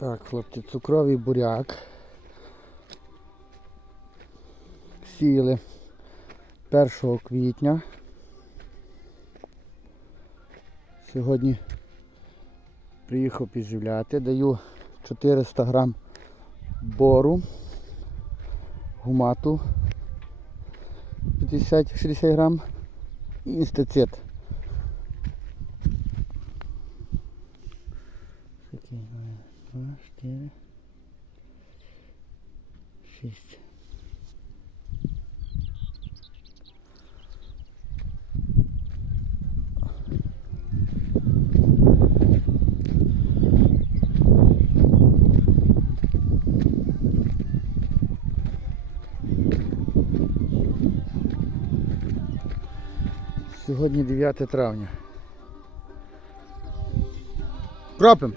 Так, хлопці, цукровий буряк. Сіяли 1 квітня. Сьогодні приїхав підживляти. Даю 400 грам бору, гумату 50-60 грам і інстицит. Такий, два, чотири, шість. Сьогодні 9 травня. Кропим.